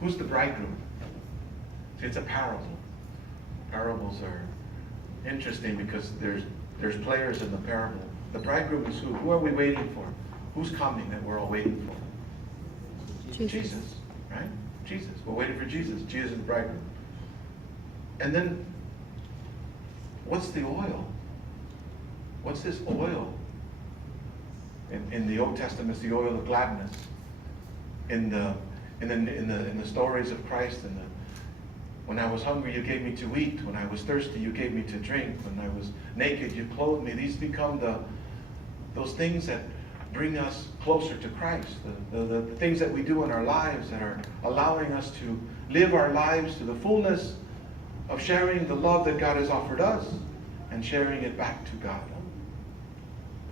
Who's the bridegroom? See, it's a parable. Parables are interesting because there's players in the parable. The bridegroom is who? Who are we waiting for? Who's coming that we're all waiting for? Jesus, right? Jesus. We're waiting for Jesus. Jesus is the bridegroom. And then, what's the oil? What's this oil? In the Old Testament, it's the oil of gladness. In the stories of Christ, when I was hungry, you gave me to eat. When I was thirsty, you gave me to drink. When I was naked, you clothed me. These become those things that bring us closer to Christ. The things that we do in our lives that are allowing us to live our lives to the fullness of sharing the love that God has offered us and sharing it back to God.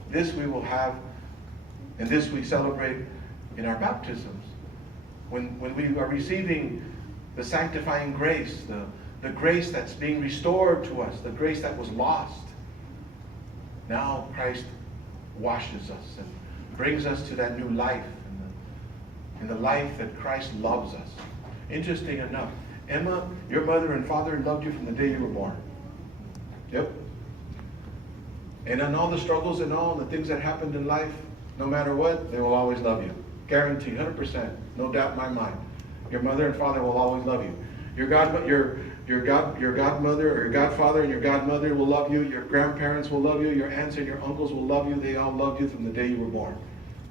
This we will have, and this we celebrate in our baptisms. When we are receiving the sanctifying grace, the grace that's being restored to us, the grace that was lost. Now Christ washes us and brings us to that new life, and the life that Christ loves us. Interesting enough, Emma, your mother and father loved you from the day you were born. Yep. And on all the struggles and all the things that happened in life, no matter what, they will always love you. Guarantee, 100%, no doubt in my mind. Your mother and father will always love you. Your godmother or your godfather and your godmother will love you. Your grandparents will love you. Your aunts and your uncles will love you. They all loved you from the day you were born.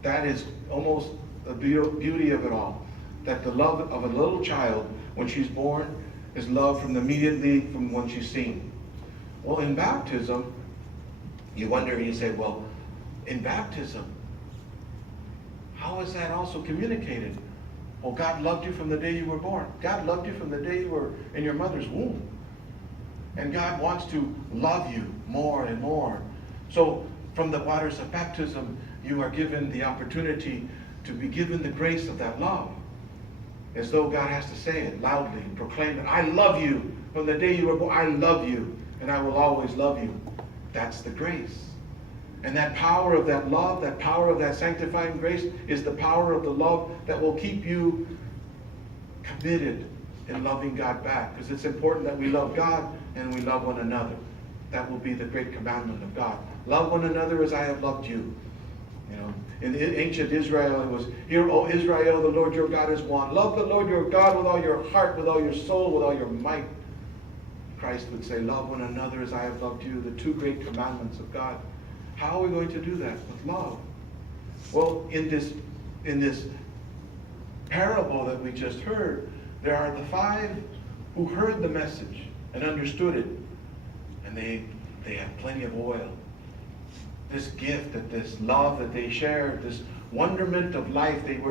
That is almost the beauty of it all. That the love of a little child when she's born is love from immediately from when she's seen. Well, in baptism, you wonder, you say, well, in baptism, how is that also communicated? Well, God loved you from the day you were born. God loved you from the day you were in your mother's womb. And God wants to love you more and more. So from the waters of baptism, you are given the opportunity to be given the grace of that love. As though God has to say it loudly and proclaim it. I love you from the day you were born. I love you, and I will always love you. That's the grace. And that power of that love, that power of that sanctifying grace is the power of the love that will keep you committed in loving God back. Because it's important that we love God and we love one another. That will be the great commandment of God. Love one another as I have loved you. You know, in ancient Israel, it was, Hear, O Israel, the Lord your God is one. Love the Lord your God with all your heart, with all your soul, with all your might. Christ would say, love one another as I have loved you. The two great commandments of God. How are we going to do that? With love. Well, in this parable that we just heard, there are the 5 who heard the message and understood it. And they had plenty of oil. This gift, this love that they shared, this wonderment of life they were